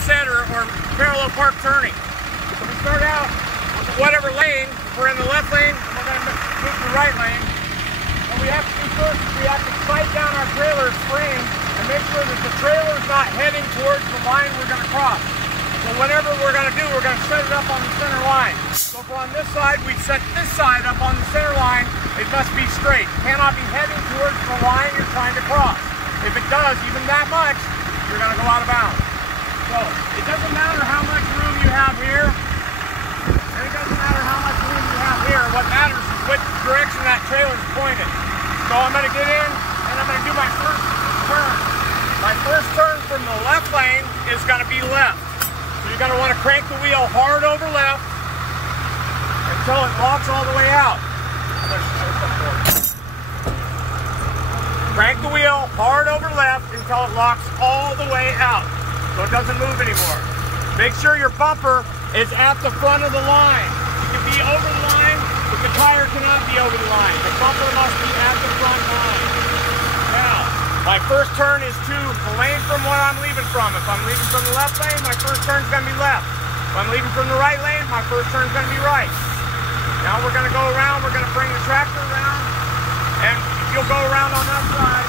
offset or parallel park turning. So we start out with whatever lane. If we're in the left lane, we're going to move to the right lane. What we have to do first is we have to sight down our trailer's frame and make sure that the trailer's not heading towards the line we're going to cross. So whatever we're going to do, we're going to set it up on the center line. So if we're on this side, we set this side up on the center line. It must be straight. It cannot be heading towards the line you're trying to cross. If it does, even that much, you're going to go out of bounds. So it doesn't matter how much room you have here, and it doesn't matter how much room you have here. What matters is which direction that trailer is pointed. So I'm going to get in, and I'm going to do my first turn. My first turn from the left lane is going to be left. So you're going to want to crank the wheel hard over left until it locks all the way out. Crank the wheel hard over left until it locks all the way out, so it doesn't move anymore. Make sure your bumper is at the front of the line. You can be over the line, but the tire cannot be over the line. The bumper must be at the front line. Now, my first turn is to the lane from what I'm leaving from. If I'm leaving from the left lane, my first turn is going to be left. If I'm leaving from the right lane, my first turn is going to be right. Now we're going to go around, we're going to bring the tractor around, and you'll go around on that side.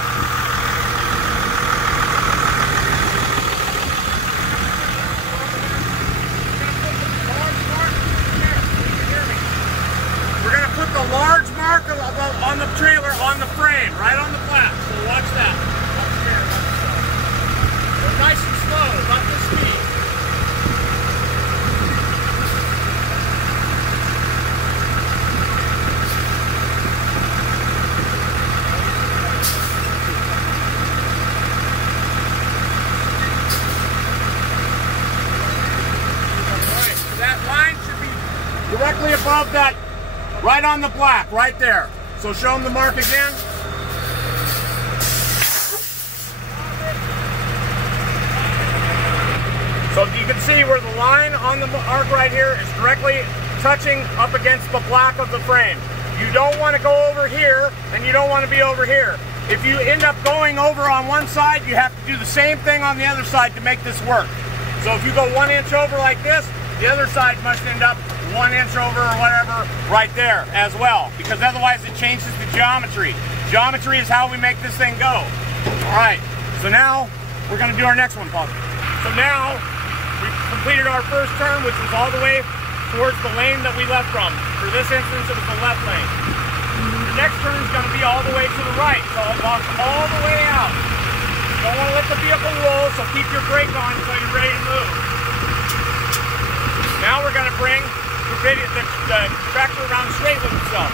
We're going to put the large mark on the trailer on the frame, right on the flat. So watch that. Go nice and slow, not the speed. Directly above that, right on the black, right there. So show them the mark again. So you can see where the line on the arc right here is directly touching up against the black of the frame. You don't want to go over here, and you don't want to be over here. If you end up going over on one side, you have to do the same thing on the other side to make this work. So if you go 1 inch over like this, the other side must end up 1 inch over or whatever right there as well, because otherwise it changes the geometry. Geometry is how we make this thing go. All right, so now we're going to do our next one, Paul. So now we've completed our first turn, which was all the way towards the lane that we left from. For this instance, it was the left lane. The next turn is going to be all the way to the right, so it locks all the way out. You don't want to let the vehicle roll, so keep your brake on until you're ready to move. Now we're going to bring the tractor around straight with itself.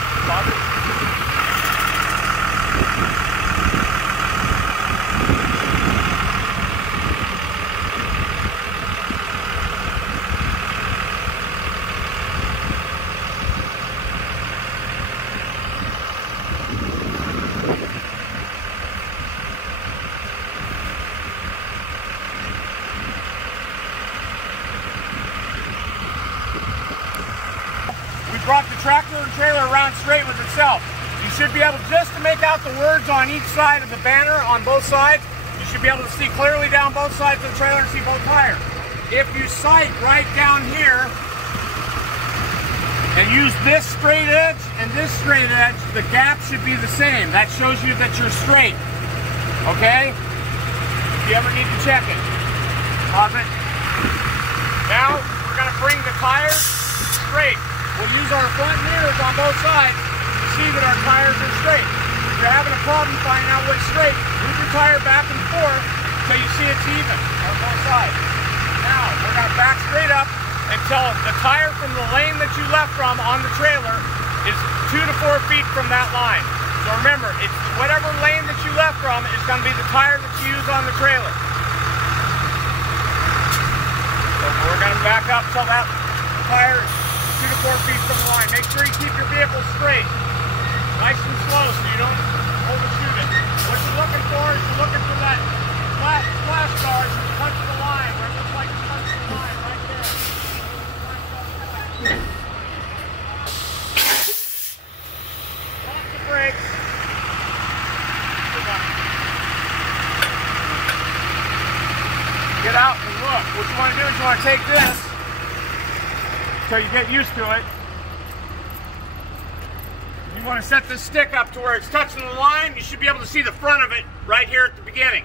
Brought the tractor and trailer around straight with itself. You should be able just to make out the words on each side of the banner on both sides. You should be able to see clearly down both sides of the trailer and see both tires. If you sight right down here and use this straight edge and this straight edge, the gap should be the same. That shows you that you're straight. Okay? If you ever need to check it. Pause it. Now we're going to bring the tires straight. We'll use our front mirrors on both sides to see that our tires are straight. If you're having a problem finding out what's straight, move your tire back and forth until you see it's even on both sides. Now, we're going to back straight up until the tire from the lane that you left from on the trailer is 2 to 4 feet from that line. So remember, it's whatever lane that you left from is going to be the tire that you use on the trailer. So we're going to back up until that tire is 2 to 4 feet from the line. Make sure you keep your vehicle straight, nice and slow, so you don't overshoot it. What you're looking for is you're looking for that flat splash guard to touch the line, where it looks like it's touching the line right there. Lock the brakes. Get out and look. look, what you want to do is you want to take this until you get used to it. You want to set this stick up to where it's touching the line. You should be able to see the front of it right here at the beginning.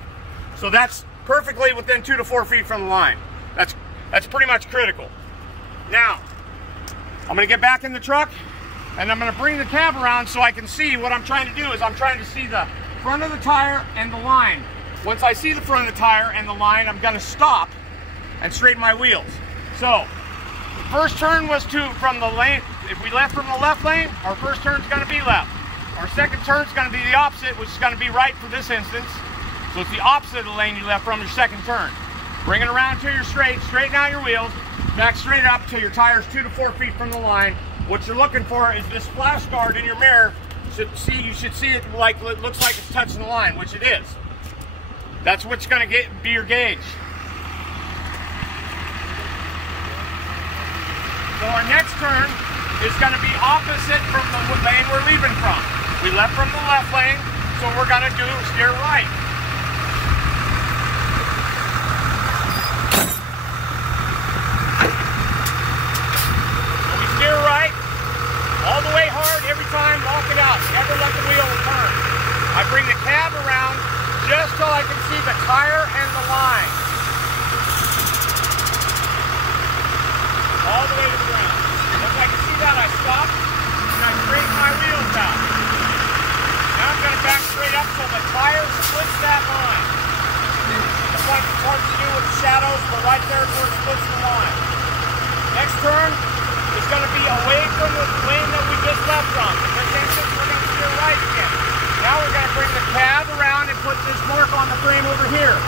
So that's perfectly within 2 to 4 feet from the line. That's pretty much critical. Now, I'm going to get back in the truck and I'm going to bring the cab around so I can see. What I'm trying to do is I'm trying to see the front of the tire and the line. Once I see the front of the tire and the line, I'm going to stop and straighten my wheels. So, the first turn was from the lane. If we left from the left lane, our first turn is going to be left. Our second turn is going to be the opposite, which is going to be right for this instance. So it's the opposite of the lane you left from your second turn. Bring it around until you're straight. Straighten out your wheels. Back straight up until your tire's 2 to 4 feet from the line. What you're looking for is this splash guard in your mirror. You should see it like it looks like it's touching the line, which it is. That's what's going to be your gauge. So our next turn is going to be opposite from the lane we're leaving from. We left from the left lane, so we're going to steer right. So we steer right, all the way hard every time, lock it out. Never let the wheel turn. I bring the cab around just till I can see the tire and the line. All the way to the ground. Once I can see that, I stop and I straighten my wheels out. Now I'm going to back straight up so the tire splits that line. It's like it's hard to do with the shadows, but right there is where it splits the line. Next turn is going to be away from the lane that we just left from. In this instance, we're going to steer right again. Now we're going to bring the cab around and put this mark on the frame over here.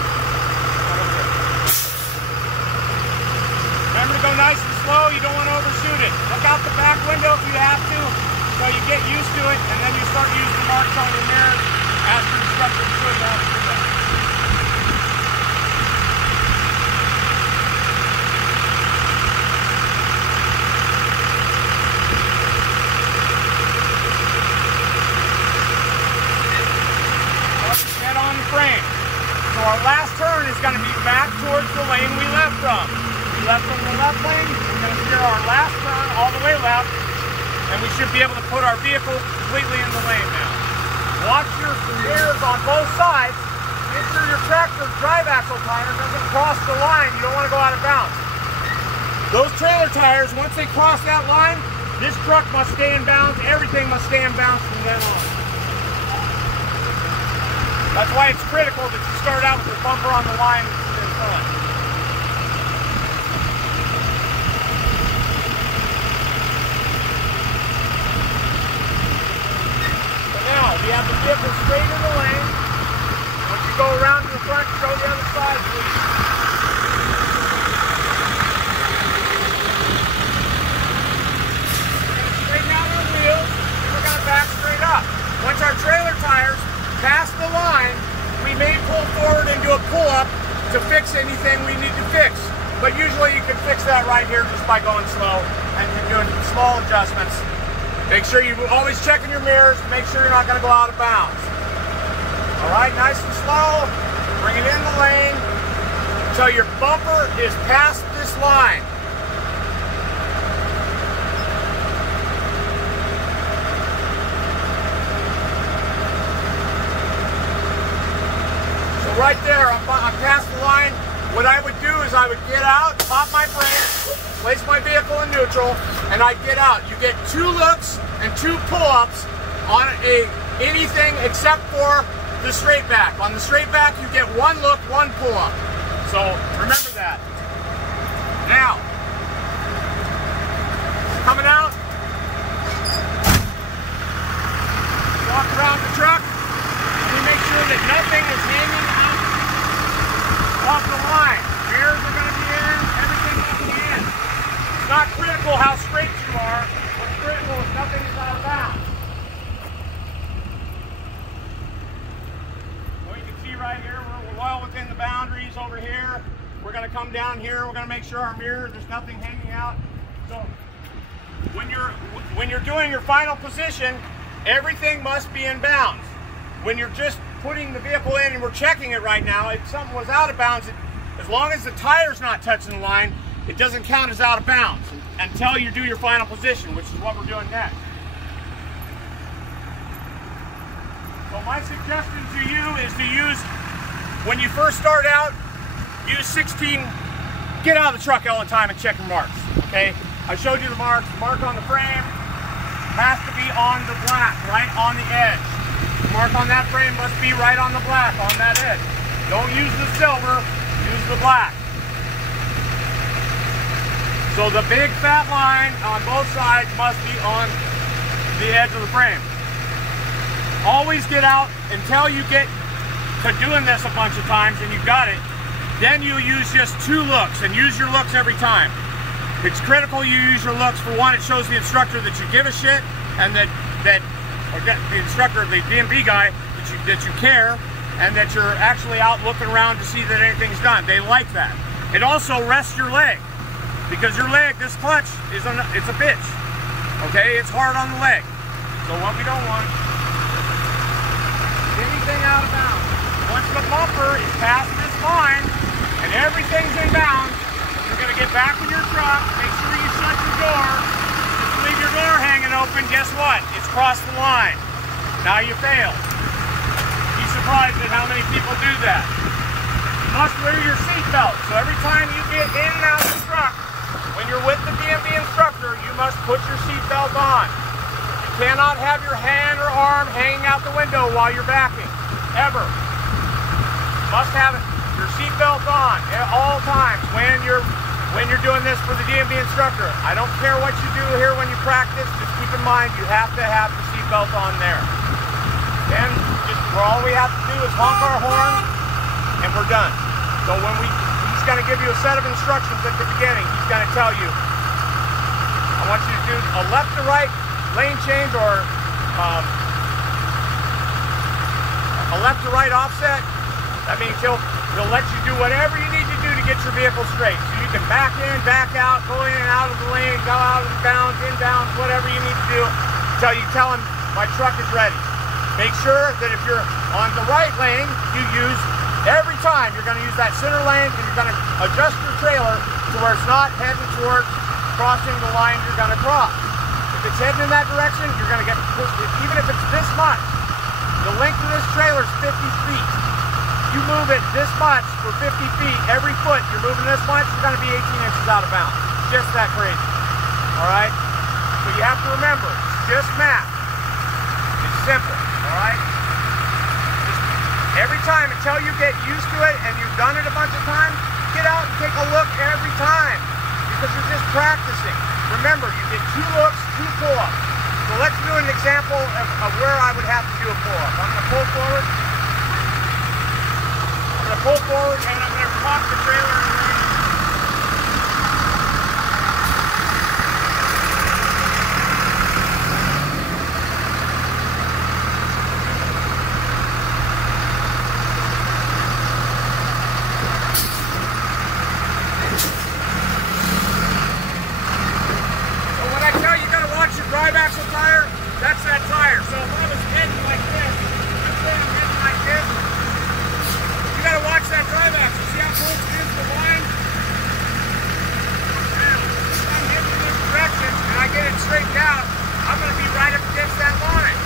Remember to go nice and slow, you don't want to overshoot it. Look out the back window if you have to, so you get used to it, and then you start using the marks on your mirror as the instructor should have to do that. Head on the frame. So our last turn is going to be back towards the lane we left from. We left from the left lane, we're going to steer our last turn all the way left, and we should be able to put our vehicle completely in the lane now. Watch your mirrors on both sides. Make sure your tractor drive axle tire doesn't cross the line. You don't want to go out of bounds. Those trailer tires, once they cross that line, this truck must stay in bounds. Everything must stay in bounds from then on. That's why it's critical that you start out with the bumper on the line in front. So now, we have the vehicle straight in the lane. Once you go around to the front, show the other side, please. We're going to straighten out our wheels, and we're going to back straight up. Once our trailer tires pass the line, we may pull forward and do a pull-up to fix anything we need to fix. But usually you can fix that right here just by going slow and you're doing small adjustments. Make sure you always checking your mirrors to make sure you're not going to go out of bounds. All right, nice and slow. Bring it in the lane until your bumper is past this line. Right there, I'm past the line. What I would do is I would get out, pop my brake, place my vehicle in neutral, and I'd get out. You get 2 looks and 2 pull-ups on anything except for the straight back. On the straight back, you get 1 look, 1 pull-up. So remember that. Now, coming out, walk around the truck. Make sure that nothing is hanging out off the line. Mirrors are going to be in, everything must be in. It's not critical how straight you are. What's critical is nothing is out of bounds. So you can see right here, we're well within the boundaries over here. We're going to come down here. We're going to make sure our mirrors, there's nothing hanging out. So when you're doing your final position, everything must be in bounds. When you're just putting the vehicle in and we're checking it right now, if something was out of bounds, As long as the tire's not touching the line, it doesn't count as out of bounds until you do your final position, which is what we're doing next. So my suggestion to you is to use, when you first start out, use 16, get out of the truck all the time and check your marks, okay? I showed you the marks. The mark on the frame has to be on the black, right on the edge. The mark on that frame must be right on the black, on that edge. Don't use the silver, use the black. So the big fat line on both sides must be on the edge of the frame. Always get out until you get to doing this a bunch of times and you got it. Then you use just 2 looks, and use your looks every time. It's critical you use your looks. For one, it shows the instructor that you give a shit, and that the instructor, the DMV guy, that you care, and that you're actually out looking around to see that anything's done. They like that. It also rests your leg, because your leg, this clutch, it's a bitch. Okay, it's hard on the leg. So what we don't want, anything out of bounds. Once the bumper is past this line and everything's in bounds, you're going to get back in your truck, make sure you shut your door. If you leave your door hanging open, guess what? It's crossed the line. Now you failed. Be surprised at how many people do that. You must wear your seatbelt. So every time you get in and out of the truck, when you're with the DMV instructor, you must put your seatbelt on. You cannot have your hand or arm hanging out the window while you're backing, ever. You must have your seatbelt on at all times when you're doing this for the DMV instructor. I don't care what you do here when you practice, just keep in mind you have to have your seatbelt on there. Then all we have to do is honk our horn and we're done. So when he's going to give you a set of instructions at the beginning, he's going to tell you, I want you to do a left to right lane change, or a left to right offset. That means he'll let you do whatever you need to do to get your vehicle straight. So you can back in, back out, go in and out of the lane, go out of the bounds, in bounds, whatever you need to do until you tell him my truck is ready. Make sure that if you're on the right lane, you use, every time you're going to use that center lane, and you're going to adjust your trailer to where it's not heading towards crossing the line you're going to cross. If it's heading in that direction, you're going to get pushed. Even if it's this much, the length of this trailer is 50 feet. You move it this much for 50 feet, every foot you're moving this much, you're going to be 18 inches out of bounds. It's just that crazy. All right? So you have to remember, it's just math. It's simple. All right? Just every time, until you get used to it and you've done it a bunch of times, get out and take a look every time, because you're just practicing. Remember, you get 2 looks, 2 pull-ups. So let's do an example of where I would have to do a pull-up. I'm going to pull forward. I'm going to pull forward and I'm going to pop the trailer. So when I tell you got to watch your drive axle tire, that's that tire. So if I was heading like this, let's say I'm heading like this, you got to watch that drive axle. See how close it is to the line? Now, if I'm heading in this direction and I get it straightened out, I'm going to be right up against that line.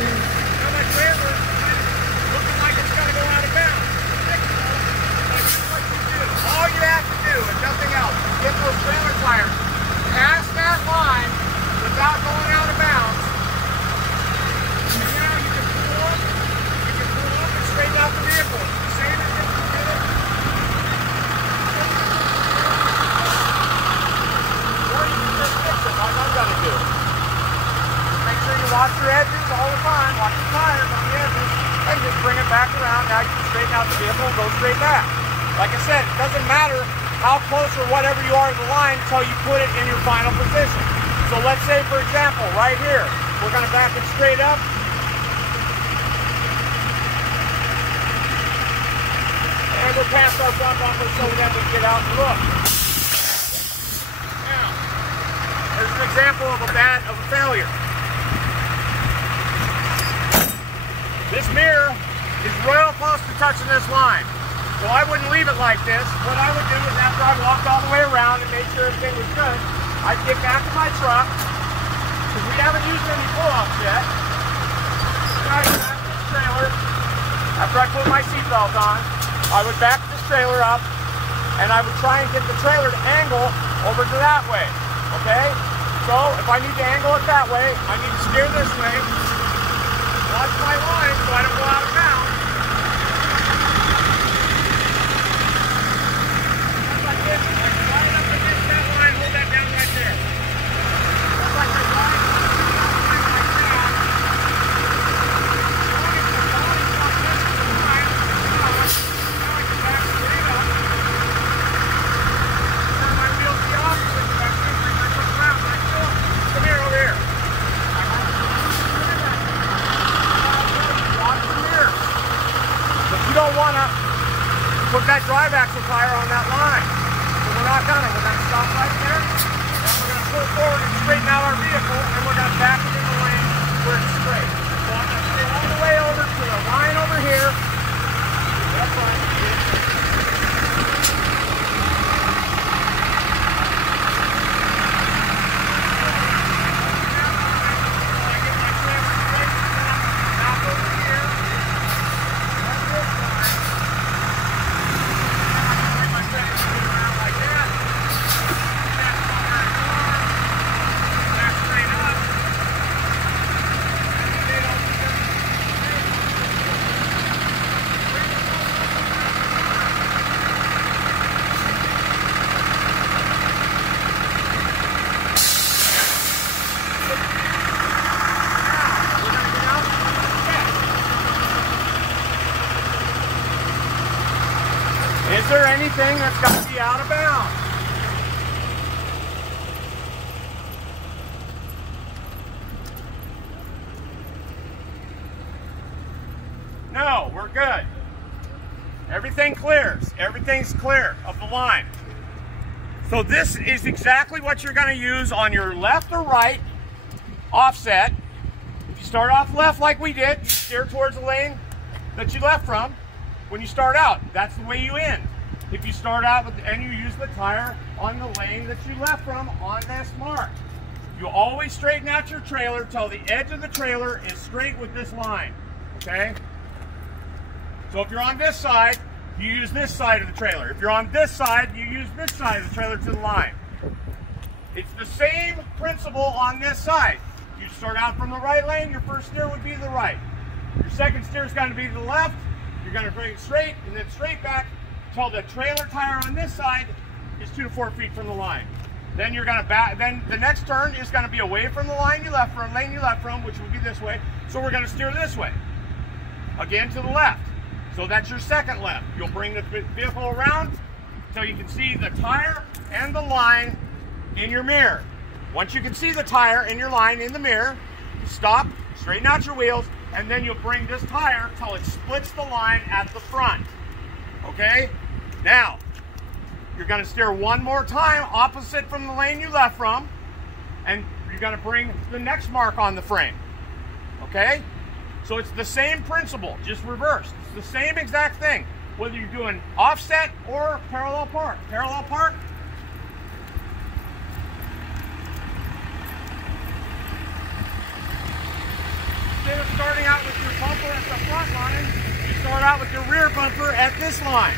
Now my trailer is kind of looking like it's going to go out of bounds. That's what you do. All you have to do is nothing else. Get those trailer tires past that line without going out of bounds. And now you can pull up. You can pull up and straighten out the vehicle. It's the same as if you did it. Or you can just fix it like I'm going to do. Make sure you watch your edges all the time. Watch the tires on the edges. And just bring it back around. Now you can straighten out the vehicle and go straight back. Like I said, it doesn't matter how close or whatever you are to the line until you put it in your final position. So let's say, for example, right here, we're going to back it straight up. And we're past our front bumper so then we get out and look. Now, there's an example of a failure. This mirror is real close to touching this line. So I wouldn't leave it like this. What I would do is after I walked all the way around and made sure everything was good, I'd get back to my truck, because we haven't used any pull-ups yet. I'd get back to this trailer. After I put my seatbelt on, I would back this trailer up, and I would try and get the trailer to angle over to that way, okay? So if I need to angle it that way, I need to steer this way, watch my line so I don't go out of bounds. Just like this, line up against that line, hold that down right there. Just like I line up against that line like that. Put that drive axle tire on that line. So we're not gonna. We're gonna stop right there. And we're gonna pull forward and straighten out our vehicle, and we're gonna back it in the lane where it's straight. So I'm gonna stay all the way over to the line over here. That's right. Is there anything that's got to be out of bounds? No, we're good. Everything clears. Everything's clear of the line. So this is exactly what you're going to use on your left or right offset. If you start off left like we did, you steer towards the lane that you left from. When you start out, that's the way you end. If you start out with, and you use the tire on the lane that you left from on this mark. You always straighten out your trailer till the edge of the trailer is straight with this line, okay? So if you're on this side, you use this side of the trailer. If you're on this side, you use this side of the trailer to the line. It's the same principle on this side. You start out from the right lane, your first steer would be to the right. Your second steer is going to be to the left. You're going to bring it straight and then straight back till the trailer tire on this side is 2 to 4 feet from the line. Then you're going to back. Then the next turn is going to be away from the line you left from, which will be this way. So we're going to steer this way. Again to the left. So that's your second left. You'll bring the vehicle around till you can see the tire and the line in your mirror. Once you can see the tire and your line in the mirror, stop, straighten out your wheels, and then you'll bring this tire till it splits the line at the front. Okay? Now, you're going to steer one more time opposite from the lane you left from, and you're going to bring the next mark on the frame. Okay? So it's the same principle, just reversed. It's the same exact thing, whether you're doing offset or parallel park. Parallel park, instead of starting out with your bumper at the front line, you start out with your rear bumper at this line.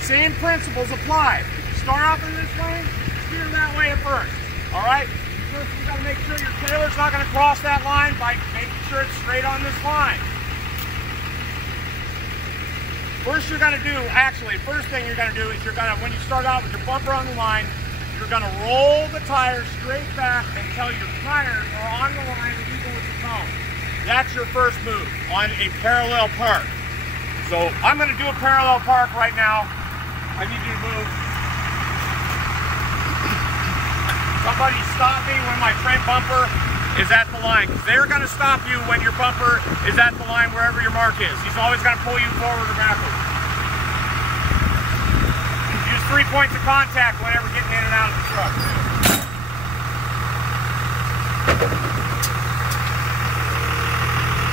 Same principles apply. Start off in this lane, steer that way at first. All right? First, you got to make sure your trailer's not going to cross that line by making sure it's straight on this line. First thing you're going to do is when you start out with your bumper on the line, you're going to roll the tires straight back until your tires are on the line even with the cone. That's your first move on a parallel park. So I'm going to do a parallel park right now. I need you to move. Somebody stop me when my front bumper is at the line, because they're going to stop you when your bumper is at the line wherever your mark is. He's always going to pull you forward or backwards. Use 3 points of contact whenever getting in and out of the truck.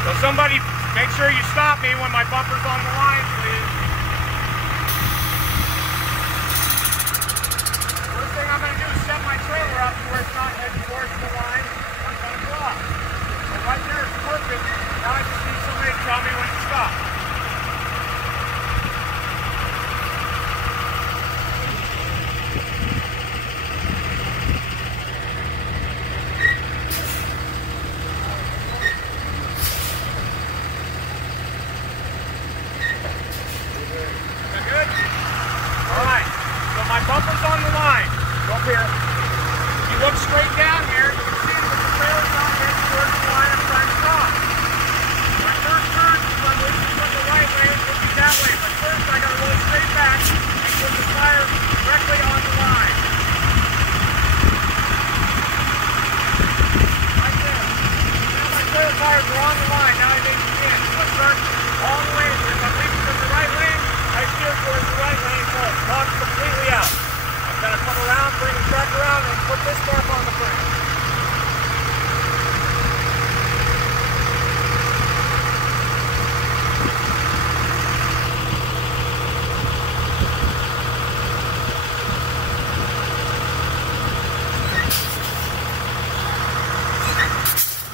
So somebody make sure you stop me when my bumper's on the line, please. my bumper's on the line. Go up here. You look straight down here, you can see that the trailer's not heading towards the line I'm trying to cross. My first turn, if I'm leaving from the right lane, it would be that way. But first, I got to roll straight back and put the tire directly on the line. Right there. Now my trailer tires are on the line. Now I need to begin. So I start all the way. If I'm leaving from the right lane, I steer towards the right lane, so it knocks completely out. I've got to come around, bring the truck around, and put this back on the frame.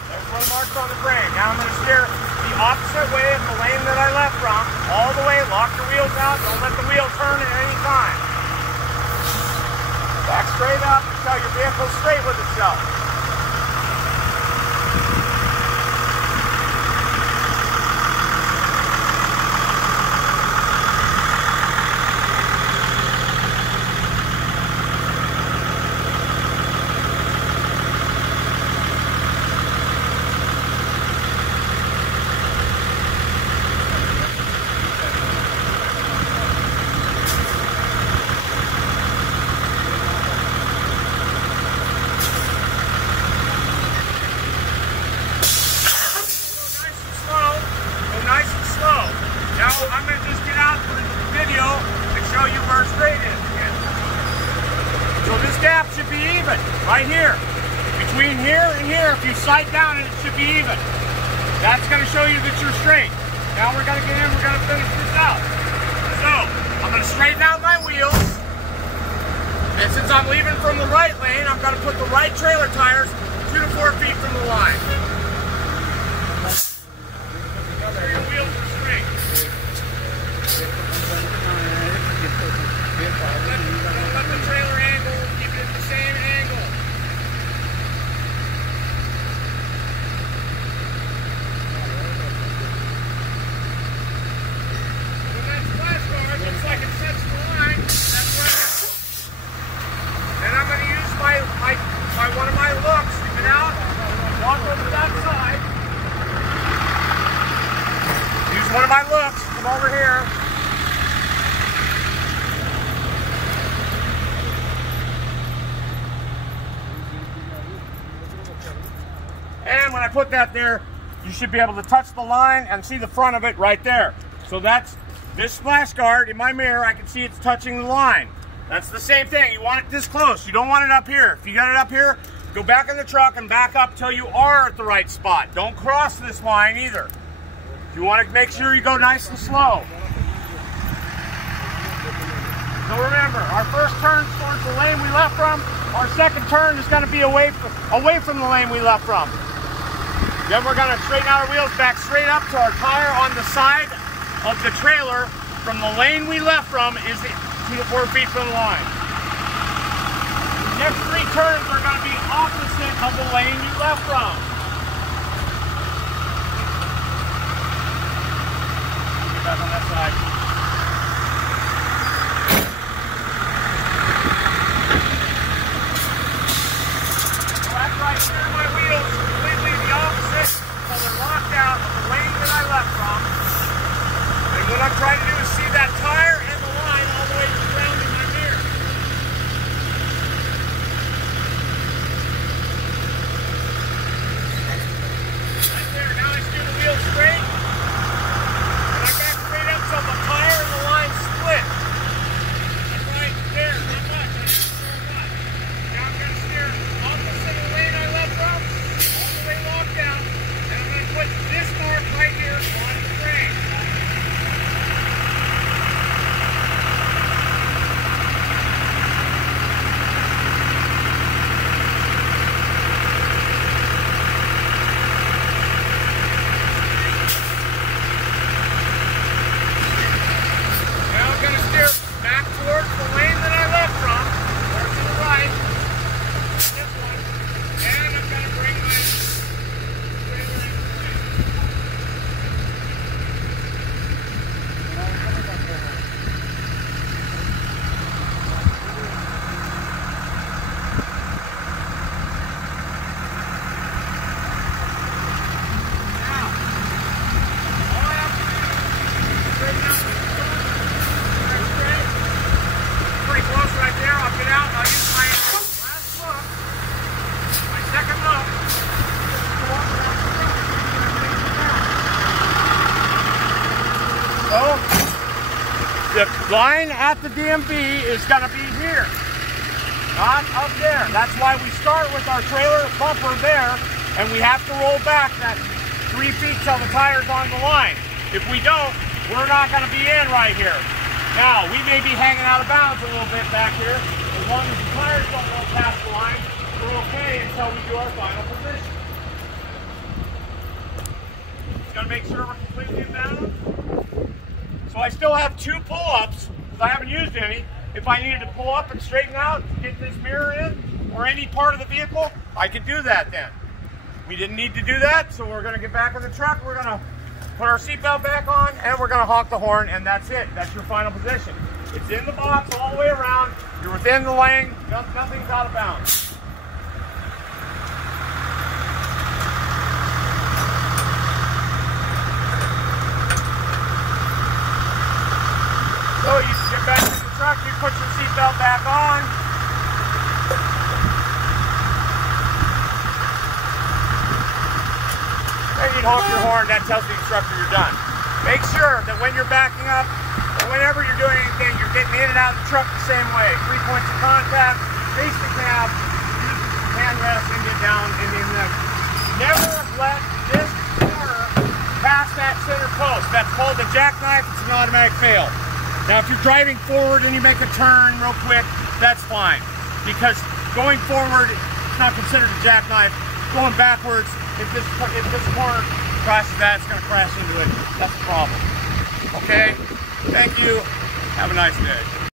There's one mark on the frame. Now I'm going to steer the opposite way of the lane that I left from, all the way, lock the wheels out, don't let the wheel turn at any time. Back straight up until your vehicle's straight with itself. I'm going to just get out for the video and show you where straight is again. So this gap should be even, right here. Between here and here, if you sight down it, it should be even. That's going to show you that you're straight. Now we're going to get in, we're going to finish this out. So, I'm going to straighten out my wheels. And since I'm leaving from the right lane, I'm going to put the right trailer tires 2 to 4 feet from the line. So your wheels are straight. Don't let the trailer angle, keep it at the same angle. When that splash guard looks like it sets the line, that's right. Then I'm going to use one of my looks to get out, walk over that side. Use one of my looks, come over here. And when I put that there, you should be able to touch the line and see the front of it right there. So that's this splash guard in my mirror. I can see it's touching the line. That's the same thing. You want it this close. You don't want it up here. If you got it up here, go back in the truck and back up till you are at the right spot. Don't cross this line either. You want to make sure you go nice and slow. So remember, our first turn towards the lane we left from, our second turn is going to be away from the lane we left from. Then we're going to straighten out our wheels back straight up to our tire on the side of the trailer from the lane we left from is 2 to 4 feet from the line. The next 3 turns are going to be opposite of the lane you left from. Get back on that side. So after I steer my wheels completely the opposite, so they're locked out of the lane that I left from. And what I'm trying to do is see that tire and the line all the way to the ground in my mirror. Right there, now I steer the wheels straight. And I back straight up so the Line at the DMV is going to be here, not up there. That's why we start with our trailer bumper there, and we have to roll back that 3 feet till the tire's on the line. If we don't, we're not going to be in right here. Now, we may be hanging out of bounds a little bit back here. As long as the tires don't go past the line, we're okay until we do our final position. Just got to make sure we're completely in balance. So I still have 2 pull-ups, because I haven't used any. If I needed to pull up and straighten out to get this mirror in, or any part of the vehicle, I could do that then. We didn't need to do that, so we're going to get back in the truck. We're going to put our seatbelt back on, and we're going to honk the horn, and that's it. That's your final position. It's in the box all the way around. You're within the lane. Nothing's out of bounds. So you get back to the truck, you put your seatbelt back on. And you honk your horn, that tells the instructor you're done. Make sure that when you're backing up, or whenever you're doing anything, you're getting in and out of the truck the same way. 3 points of contact, face the cab, use the handrest, and get down and in the... Never let this corner pass that center post. That's called the jackknife. It's an automatic fail. Now, if you're driving forward and you make a turn real quick, that's fine. Because going forward, it's not considered a jackknife. Going backwards, if this corner crashes that, it's going to crash into it. That's the problem. Okay? Thank you. Have a nice day.